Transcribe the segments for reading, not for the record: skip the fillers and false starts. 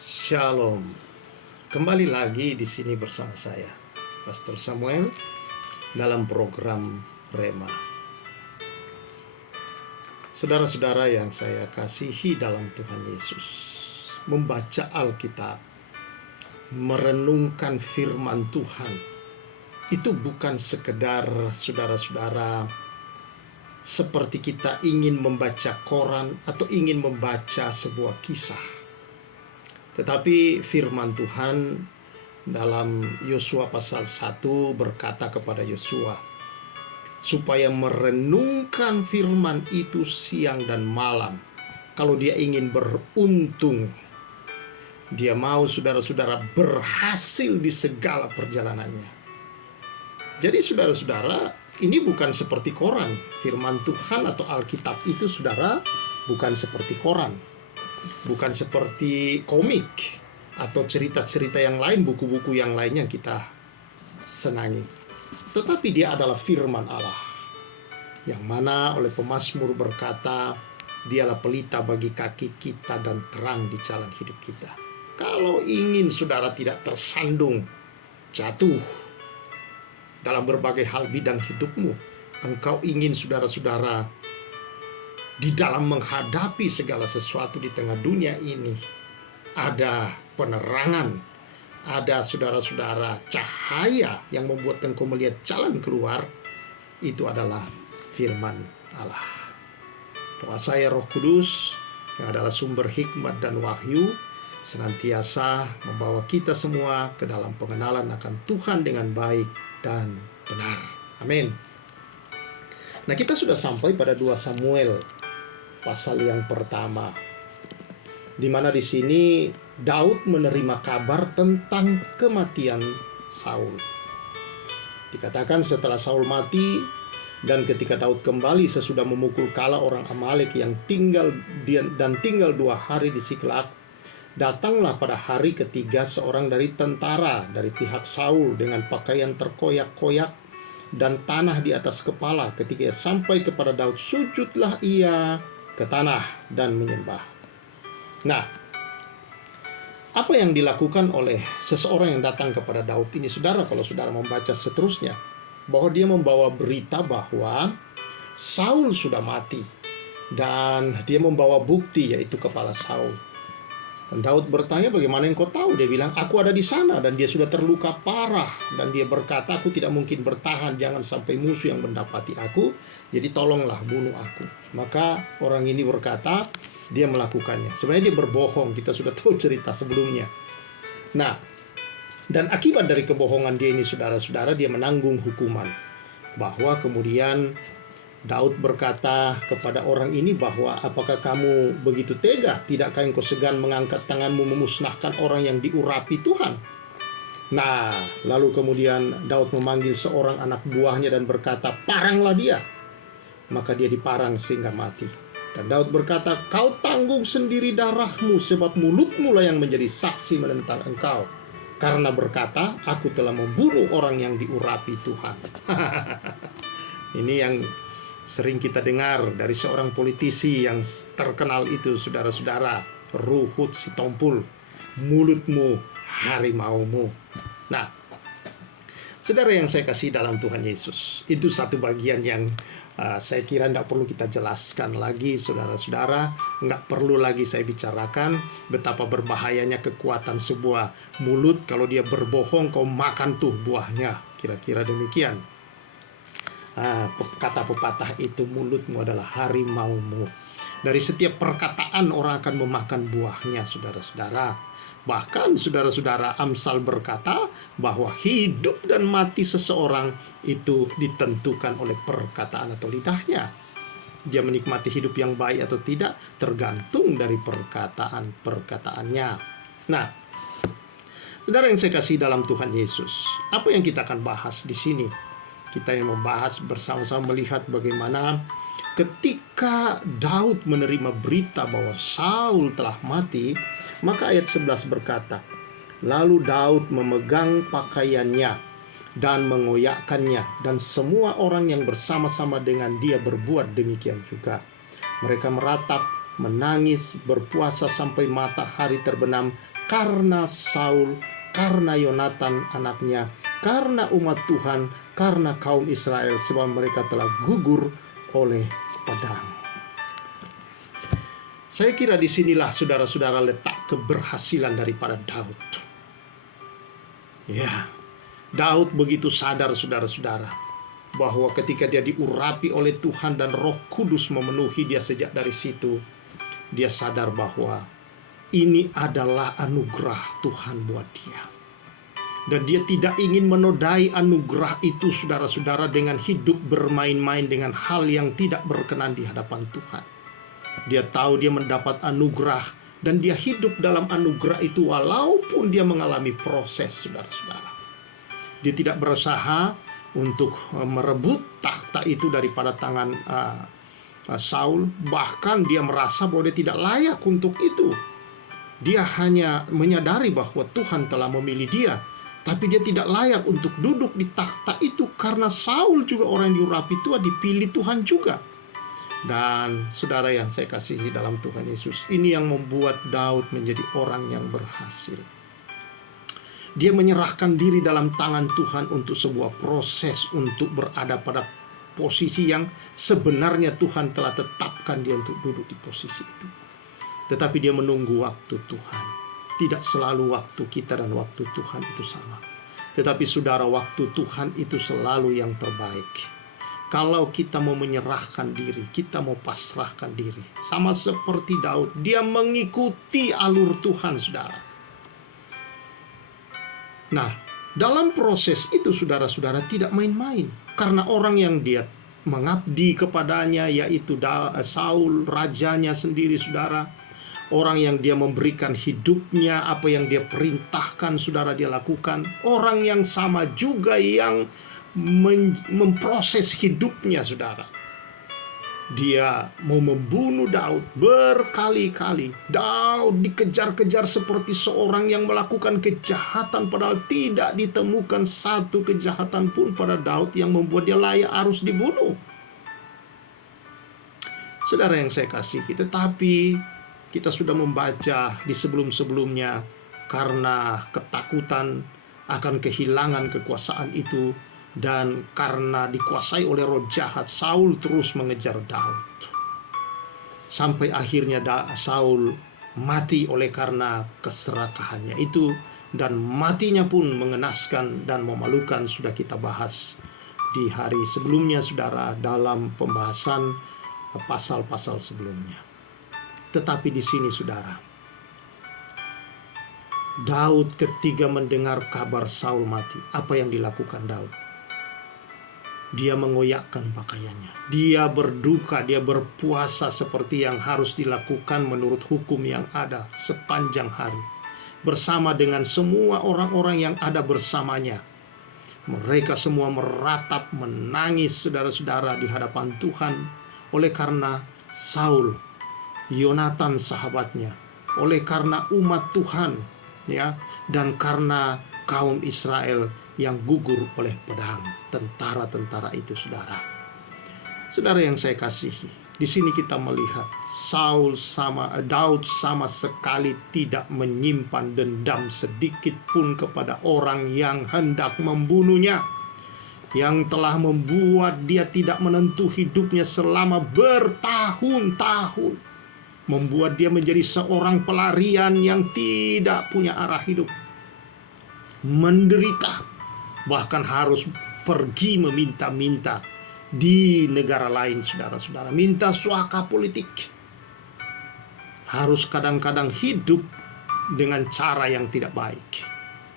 Shalom. Kembali lagi di sini bersama saya, Pastor Samuel, dalam program Rema. Saudara-saudara yang saya kasihi dalam Tuhan Yesus, membaca Alkitab, merenungkan firman Tuhan, itu bukan sekedar saudara-saudara seperti kita ingin membaca koran atau ingin membaca sebuah kisah. Tetapi firman Tuhan dalam Yosua pasal 1 berkata kepada Yosua supaya merenungkan firman itu siang dan malam. Kalau dia ingin beruntung, dia mau saudara-saudara berhasil di segala perjalanannya. Jadi saudara-saudara, ini bukan seperti koran. Firman Tuhan atau Alkitab itu saudara bukan seperti koran. Bukan seperti komik atau cerita-cerita yang lain, buku-buku yang lain yang kita senangi. Tetapi dia adalah firman Allah, yang mana oleh pemazmur berkata, dialah pelita bagi kaki kita dan terang di jalan hidup kita. Kalau ingin saudara tidak tersandung, jatuh dalam berbagai hal bidang hidupmu, engkau ingin saudara-saudara di dalam menghadapi segala sesuatu di tengah dunia ini, ada penerangan, ada saudara-saudara cahaya yang membuat engkau melihat jalan keluar, itu adalah firman Allah. Doa saya, Roh Kudus yang adalah sumber hikmat dan wahyu, senantiasa membawa kita semua ke dalam pengenalan akan Tuhan dengan baik dan benar. Amin. Nah, kita sudah sampai pada 2 Samuel pasal yang pertama, di mana di sini Daud menerima kabar tentang kematian Saul. Dikatakan setelah Saul mati dan ketika Daud kembali sesudah memukul kala orang Amalek yang tinggal 2 hari di Siklag, datanglah pada hari ketiga seorang dari tentara dari pihak Saul dengan pakaian terkoyak-koyak dan tanah di atas kepala. Ketika ia sampai kepada Daud, sujudlah ia ke tanah dan menyembah. Nah, apa yang dilakukan oleh seseorang yang datang kepada Daud ini, saudara, kalau saudara membaca seterusnya, bahwa dia membawa berita bahwa Saul sudah mati dan dia membawa bukti, yaitu kepala Saul. Dan Daud bertanya, bagaimana engkau tahu? Dia bilang, aku ada di sana dan dia sudah terluka parah. Dan dia berkata, aku tidak mungkin bertahan, jangan sampai musuh yang mendapati aku, jadi tolonglah bunuh aku. Maka orang ini berkata, dia melakukannya. Sebenarnya dia berbohong, kita sudah tahu cerita sebelumnya. Nah, dan akibat dari kebohongan dia ini, saudara-saudara, dia menanggung hukuman. Bahwa kemudian Daud berkata kepada orang ini bahwa, apakah kamu begitu tega? Tidakkah engkau segan mengangkat tanganmu memusnahkan orang yang diurapi Tuhan? Nah, lalu kemudian Daud memanggil seorang anak buahnya dan berkata, paranglah dia. Maka dia diparang sehingga mati. Dan Daud berkata, kau tanggung sendiri darahmu, sebab mulutmu lah yang menjadi saksi menentang engkau. Karena berkata, aku telah membunuh orang yang diurapi Tuhan. Ini yang sering kita dengar dari seorang politisi yang terkenal itu, saudara-saudara, Ruhut Sitompul, mulutmu harimaumu. Nah, saudara yang saya kasih dalam Tuhan Yesus, itu satu bagian yang saya kira tidak perlu kita jelaskan lagi, saudara-saudara. Nggak perlu lagi saya bicarakan betapa berbahayanya kekuatan sebuah mulut. Kalau dia berbohong, kau makan tuh buahnya, kira-kira demikian. Kata pepatah itu, mulutmu adalah harimaumu. Dari setiap perkataan orang akan memakan buahnya, saudara-saudara. Bahkan saudara-saudara, Amsal berkata bahwa hidup dan mati seseorang itu ditentukan oleh perkataan atau lidahnya. Dia menikmati hidup yang baik atau tidak tergantung dari perkataan-perkataannya. Nah, saudara yang saya kasih dalam Tuhan Yesus, apa yang kita akan bahas di sini? Kita yang membahas bersama-sama melihat bagaimana ketika Daud menerima berita bahwa Saul telah mati, maka ayat 11 berkata, lalu Daud memegang pakaiannya dan mengoyakkannya, dan semua orang yang bersama-sama dengan dia berbuat demikian juga. Mereka meratap menangis, berpuasa sampai matahari terbenam karena Saul, karena Yonatan anaknya, karena umat Tuhan, karena kaum Israel, sebab mereka telah gugur oleh pedang. Saya kira disinilah saudara-saudara letak keberhasilan daripada Daud. Ya, Daud begitu sadar saudara-saudara bahwa ketika dia diurapi oleh Tuhan dan Roh Kudus memenuhi dia sejak dari situ, dia sadar bahwa ini adalah anugerah Tuhan buat dia. Dan dia tidak ingin menodai anugerah itu saudara-saudara dengan hidup bermain-main dengan hal yang tidak berkenan di hadapan Tuhan. Dia tahu dia mendapat anugerah dan dia hidup dalam anugerah itu walaupun dia mengalami proses saudara-saudara. Dia tidak berusaha untuk merebut takhta itu daripada tangan Saul. Bahkan dia merasa bahwa dia tidak layak untuk itu. Dia hanya menyadari bahwa Tuhan telah memilih dia, tapi dia tidak layak untuk duduk di takhta itu karena Saul juga orang yang diurapi Tuhan, dipilih Tuhan juga. Dan saudara yang saya kasihi dalam Tuhan Yesus, ini yang membuat Daud menjadi orang yang berhasil. Dia menyerahkan diri dalam tangan Tuhan untuk sebuah proses untuk berada pada posisi yang sebenarnya Tuhan telah tetapkan dia untuk duduk di posisi itu. Tetapi dia menunggu waktu Tuhan. Tidak selalu waktu kita dan waktu Tuhan itu sama. Tetapi saudara, waktu Tuhan itu selalu yang terbaik. Kalau kita mau menyerahkan diri, kita mau pasrahkan diri, sama seperti Daud, dia mengikuti alur Tuhan, saudara. Nah, dalam proses itu saudara-saudara tidak main-main. Karena orang yang dia mengabdi kepadanya, yaitu Saul, rajanya sendiri, saudara. Orang yang dia memberikan hidupnya, apa yang dia perintahkan, saudara, dia lakukan. Orang yang sama juga yang memproses hidupnya, saudara. Dia mau membunuh Daud berkali-kali. Daud dikejar-kejar seperti seorang yang melakukan kejahatan, padahal tidak ditemukan satu kejahatan pun pada Daud yang membuat dia layak harus dibunuh. Saudara yang saya kasihi, tetapi kita sudah membaca di sebelum-sebelumnya, karena ketakutan akan kehilangan kekuasaan itu, dan karena dikuasai oleh roh jahat, Saul terus mengejar Daud. Sampai akhirnya Saul mati oleh karena keserakahannya itu. Dan matinya pun mengenaskan dan memalukan, sudah kita bahas di hari sebelumnya, saudara, dalam pembahasan pasal-pasal sebelumnya. Tetapi di sini, saudara, Daud ketika mendengar kabar Saul mati, apa yang dilakukan Daud? Dia mengoyakkan pakaiannya. Dia berduka, dia berpuasa seperti yang harus dilakukan menurut hukum yang ada sepanjang hari. Bersama dengan semua orang-orang yang ada bersamanya. Mereka semua meratap, menangis, saudara-saudara, di hadapan Tuhan. Oleh karena Saul, Yonatan sahabatnya. Oleh karena umat Tuhan, ya, dan karena kaum Israel yang gugur oleh pedang, tentara-tentara itu, saudara. Saudara yang saya kasihi, di sini kita melihat Daud sama sekali tidak menyimpan dendam sedikit pun kepada orang yang hendak membunuhnya, yang telah membuat dia tidak menentu hidupnya selama bertahun-tahun, membuat dia menjadi seorang pelarian yang tidak punya arah hidup, menderita, bahkan harus pergi meminta-minta di negara lain, saudara-saudara, minta suaka politik. Harus kadang-kadang hidup dengan cara yang tidak baik.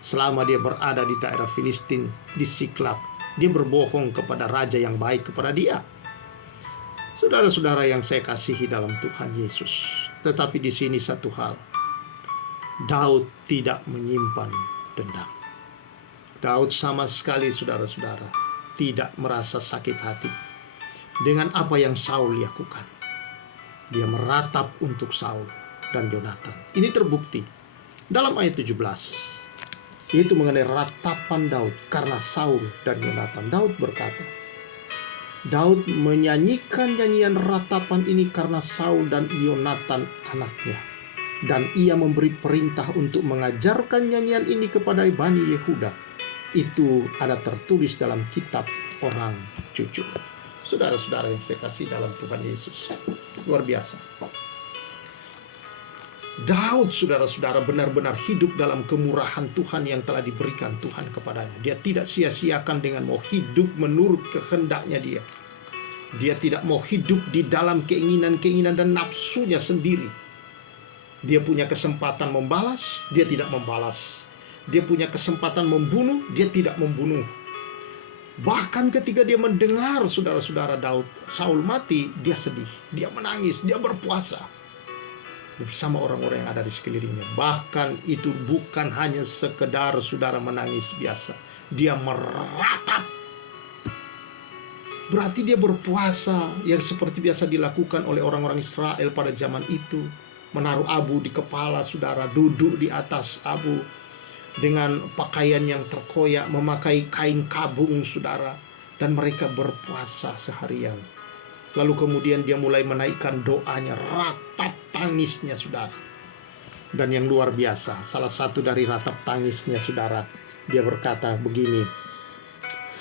Selama dia berada di daerah Filistin, di Siklag, dia berbohong kepada raja yang baik kepada dia. Saudara-saudara yang saya kasihi dalam Tuhan Yesus. Tetapi di sini satu hal, Daud tidak menyimpan dendam. Daud sama sekali, saudara-saudara, tidak merasa sakit hati dengan apa yang Saul lakukan. Dia meratap untuk Saul dan Yonatan. Ini terbukti dalam ayat 17, yaitu mengenai ratapan Daud karena Saul dan Yonatan. Daud berkata, Daud menyanyikan nyanyian ratapan ini karena Saul dan Yonatan anaknya. Dan ia memberi perintah untuk mengajarkan nyanyian ini kepada Bani Yehuda. Itu ada tertulis dalam kitab orang jujur. Saudara-saudara yang saya kasih dalam Tuhan Yesus, luar biasa. Daud, saudara-saudara, benar-benar hidup dalam kemurahan Tuhan yang telah diberikan Tuhan kepadanya. Dia tidak sia-siakan dengan mau hidup menurut kehendaknya dia. Dia tidak mau hidup di dalam keinginan-keinginan dan nafsunya sendiri. Dia punya kesempatan membalas, dia tidak membalas. Dia punya kesempatan membunuh, dia tidak membunuh. Bahkan ketika dia mendengar, saudara-saudara, Saul mati, dia sedih, dia menangis, dia berpuasa bersama orang-orang yang ada di sekelilingnya. Bahkan itu bukan hanya sekedar saudara menangis biasa, dia meratap. Berarti dia berpuasa yang seperti biasa dilakukan oleh orang-orang Israel pada zaman itu. Menaruh abu di kepala saudara, duduk di atas abu dengan pakaian yang terkoyak, memakai kain kabung saudara, dan mereka berpuasa seharian. Lalu kemudian dia mulai menaikkan doanya, ratap tangisnya saudara. Dan yang luar biasa, salah satu dari ratap tangisnya saudara, dia berkata begini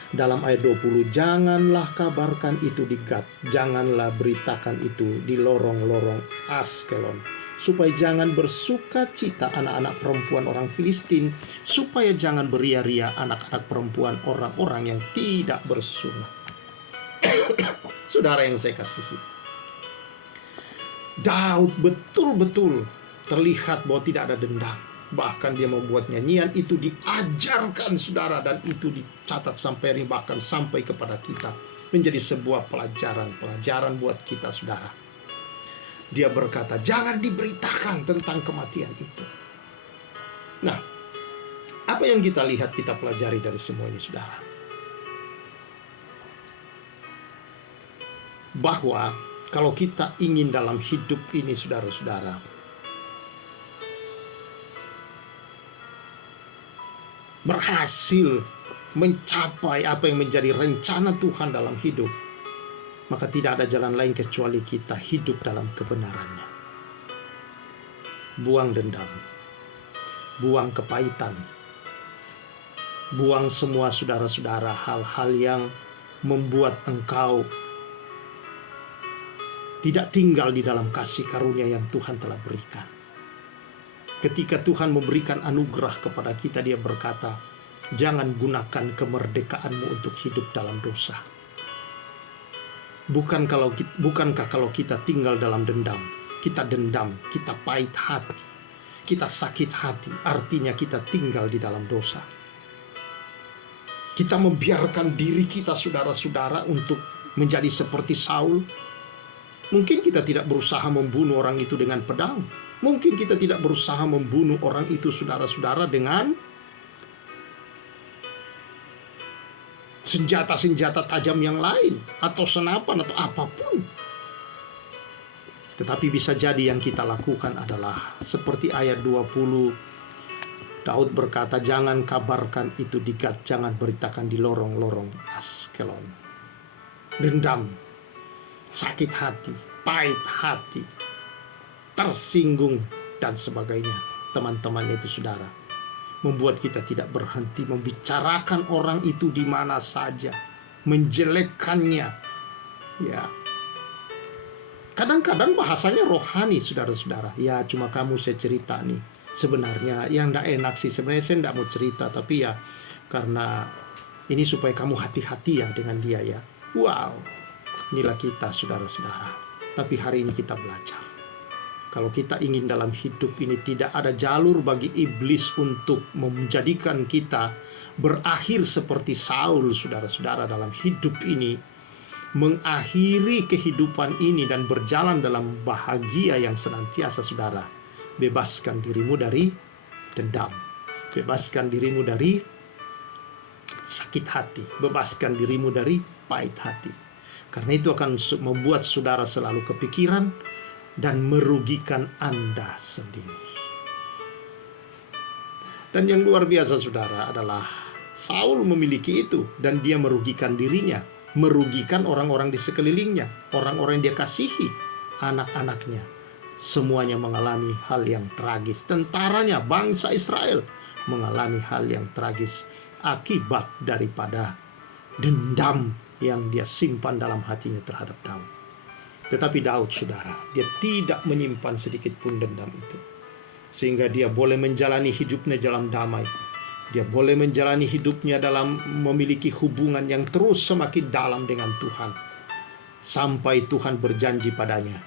dalam ayat 20, janganlah kabarkan itu di Gat, janganlah beritakan itu di lorong-lorong Askelon, supaya jangan bersuka cita anak-anak perempuan orang Filistin, supaya jangan beria-ria anak-anak perempuan orang-orang yang tidak bersunat. Saudara yang saya kasihi, Daud betul-betul terlihat bahwa tidak ada dendam. Bahkan dia membuat nyanyian itu diajarkan saudara, dan itu dicatat sampai ini, bahkan sampai kepada kita, menjadi sebuah pelajaran buat kita saudara. Dia berkata, jangan diberitakan tentang kematian itu. Nah, apa yang kita lihat, kita pelajari dari semua ini saudara? Bahwa kalau kita ingin dalam hidup ini saudara-saudara, berhasil mencapai apa yang menjadi rencana Tuhan dalam hidup, maka tidak ada jalan lain kecuali kita hidup dalam kebenarannya. Buang dendam, buang kepahitan, buang semua saudara-saudara hal-hal yang membuat engkau tidak tinggal di dalam kasih karunia yang Tuhan telah berikan. Ketika Tuhan memberikan anugerah kepada kita, dia berkata, jangan gunakan kemerdekaanmu untuk hidup dalam dosa. Bukankah kalau kita tinggal dalam dendam, kita pahit hati, kita sakit hati, artinya kita tinggal di dalam dosa. Kita membiarkan diri kita saudara-saudara untuk menjadi seperti Saul. Mungkin kita tidak berusaha membunuh orang itu dengan pedang. Mungkin kita tidak berusaha membunuh orang itu saudara-saudara dengan senjata-senjata tajam yang lain, atau senapan, atau apapun. Tetapi bisa jadi yang kita lakukan adalah seperti ayat 20. Daud berkata, jangan kabarkan itu di Gat, jangan beritakan di lorong-lorong Askelon. Dendam, sakit hati, pahit hati, tersinggung, dan sebagainya. Teman-teman itu saudara, membuat kita tidak berhenti membicarakan orang itu di mana saja, menjelekkannya. Ya, kadang-kadang bahasanya rohani saudara-saudara. Ya, cuma kamu saya cerita nih. Sebenarnya yang tidak enak sih, sebenarnya saya tidak mau cerita, tapi ya karena ini supaya kamu hati-hati ya dengan dia ya. Wow, inilah kita saudara-saudara. Tapi hari ini kita belajar, kalau kita ingin dalam hidup ini tidak ada jalur bagi iblis untuk menjadikan kita berakhir seperti Saul, saudara-saudara, dalam hidup ini, mengakhiri kehidupan ini dan berjalan dalam bahagia yang senantiasa, saudara. Bebaskan dirimu dari dendam, bebaskan dirimu dari sakit hati, bebaskan dirimu dari pahit hati. Karena itu akan membuat saudara selalu kepikiran dan merugikan Anda sendiri. Dan yang luar biasa saudara adalah Saul memiliki itu, dan dia merugikan dirinya. merugikan orang-orang di sekelilingnya, orang-orang yang dia kasihi, anak-anaknya. Semuanya mengalami hal yang tragis. Tentaranya, bangsa Israel, mengalami hal yang tragis akibat daripada dendam yang dia simpan dalam hatinya terhadap Daud. Tetapi Daud, saudara, dia tidak menyimpan sedikit pun dendam itu, sehingga dia boleh menjalani hidupnya dalam damai. Dia boleh menjalani hidupnya dalam memiliki hubungan yang terus semakin dalam dengan Tuhan, sampai Tuhan berjanji padanya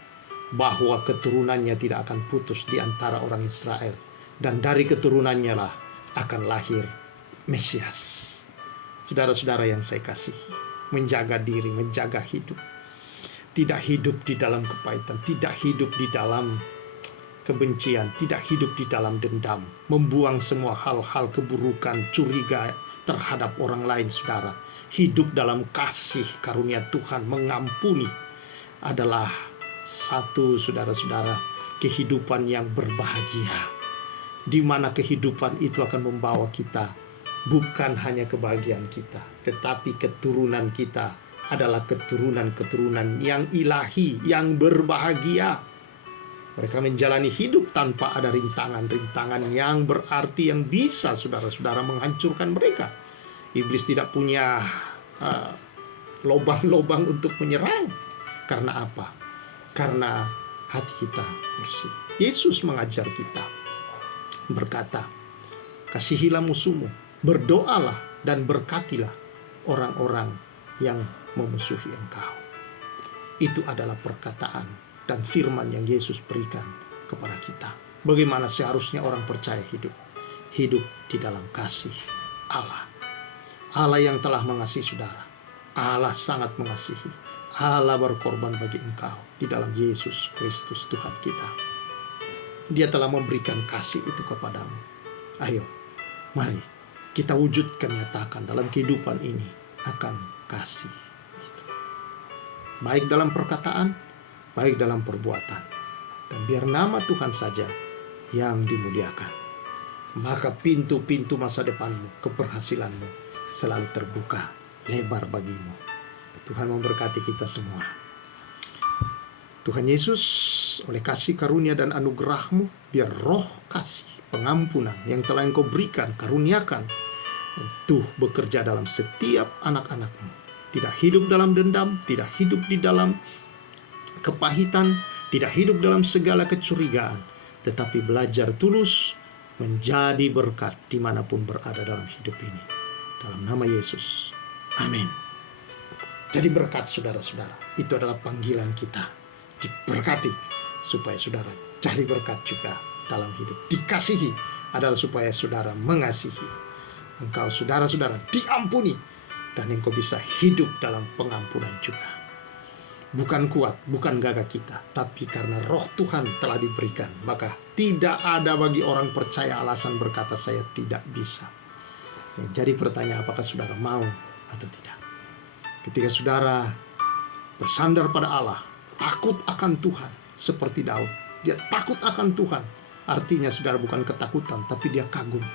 bahwa keturunannya tidak akan putus di antara orang Israel, dan dari keturunannya lah akan lahir Mesias. Saudara-saudara yang saya kasihi, menjaga diri, menjaga hidup, tidak hidup di dalam kepahitan, tidak hidup di dalam kebencian, tidak hidup di dalam dendam, membuang semua hal-hal keburukan, curiga terhadap orang lain, saudara. Hidup dalam kasih karunia Tuhan, mengampuni, adalah satu, saudara-saudara, kehidupan yang berbahagia, di mana kehidupan itu akan membawa kita bukan hanya kebahagiaan kita, tetapi keturunan kita adalah keturunan-keturunan yang ilahi, yang berbahagia. Mereka menjalani hidup tanpa ada rintangan-rintangan yang berarti, yang bisa, saudara-saudara, menghancurkan mereka. Iblis tidak punya lobang-lobang untuk menyerang. Karena apa? Karena hati kita bersih. Yesus mengajar kita, berkata, kasihilah musuhmu, berdoalah dan berkatilah orang-orang yang memusuhi engkau. Itu adalah perkataan dan firman yang Yesus berikan kepada kita. Bagaimana seharusnya orang percaya hidup? Hidup di dalam kasih Allah. Allah yang telah mengasihi saudara. Allah sangat mengasihi. Allah berkorban bagi engkau di dalam Yesus Kristus Tuhan kita. Dia telah memberikan kasih itu kepadamu. Ayo, mari kita wujudkan, nyatakan dalam kehidupan ini akan kasih itu. Baik dalam perkataan, baik dalam perbuatan. Dan biar nama Tuhan saja yang dimuliakan. Maka pintu-pintu masa depanmu, keberhasilanmu selalu terbuka lebar bagimu. Tuhan memberkati kita semua. Tuhan Yesus, oleh kasih karunia dan anugerah-Mu, biar roh kasih, pengampunan yang telah Engkau berikan, karuniakan, itu bekerja dalam setiap anak-anak-Mu. Tidak hidup dalam dendam, tidak hidup di dalam kepahitan, tidak hidup dalam segala kecurigaan, tetapi belajar tulus menjadi berkat dimanapun berada dalam hidup ini. Dalam nama Yesus, amin. Jadi berkat, saudara-saudara, itu adalah panggilan kita. Diberkati supaya saudara jadi berkat juga dalam hidup. Dikasihi adalah supaya saudara mengasihi. Engkau, saudara-saudara, diampuni, dan engkau bisa hidup dalam pengampunan juga. Bukan kuat, bukan gagah kita, tapi karena roh Tuhan telah diberikan, maka tidak ada bagi orang percaya alasan berkata saya tidak bisa. Jadi pertanyaan, apakah saudara mau atau tidak? Ketika saudara bersandar pada Allah, takut akan Tuhan seperti Daud. Dia takut akan Tuhan. Artinya saudara bukan ketakutan, tapi dia kagum.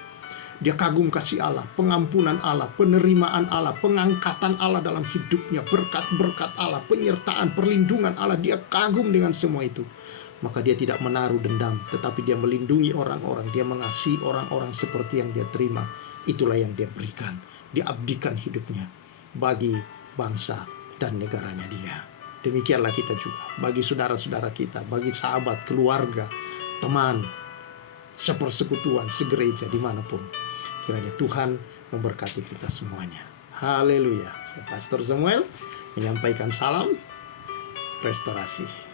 Dia kagum kasih Allah, pengampunan Allah, penerimaan Allah, pengangkatan Allah dalam hidupnya, berkat-berkat Allah, penyertaan, perlindungan Allah. Dia kagum dengan semua itu. Maka dia tidak menaruh dendam, tetapi dia melindungi orang-orang. Dia mengasihi orang-orang seperti yang dia terima. Itulah yang dia berikan. Dia abdikan hidupnya bagi bangsa dan negaranya dia. Demikianlah kita juga bagi saudara-saudara kita, bagi sahabat, keluarga, teman, sepersekutuan, segereja, dimanapun. Kiranya Tuhan memberkati kita semuanya. Haleluya. Saya Pastor Samuel menyampaikan salam restorasi.